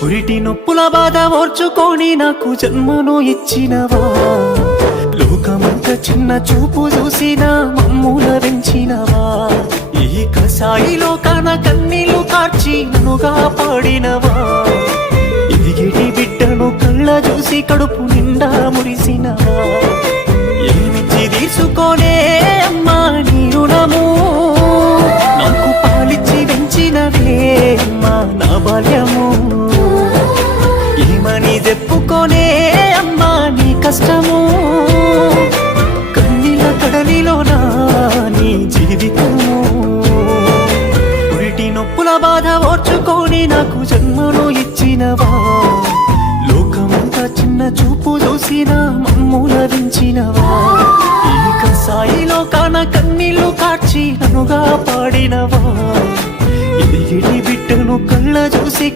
పురిటి నొప్పుల బాధ ఓర్చుకొని నాకు జన్మను ఇచ్చినవా, లోకమంత చిన్న చూపు చూసిన మమ్ముల పెంచినవా, ఈ కసాయిలో కన కన్నీళ్లు కార్చి నన్నుగా పాడినవా, ఎదిగిటి బిడ్డను కళ్ళ చూసి కడుపు నిండా మురిసినవా, ఏమిచ్చి తీసుకోనే అమ్మా నీ రుణము, నాకు పాలిచ్చి పెంచినవే అమ్మా నా బాల్యము, ఏమని చెప్పుకోనే అమ్మా నీ కష్టము, కన్నీల కడలిలోనా నీ జీవితము, పురిటి నొప్పుల బాధ ఓర్చుకొని నాకు జన్మను ఇచ్చినవా, లోకమంతా చిన్న చూపు చూసిన మమ్ముల వించినవా, ఈ కసాయిలో కాన కన్నీళ్లు కార్చి నన్నుగా పాడినవా, ఎదిగిటి బిడ్డను కళ్ళ చూసి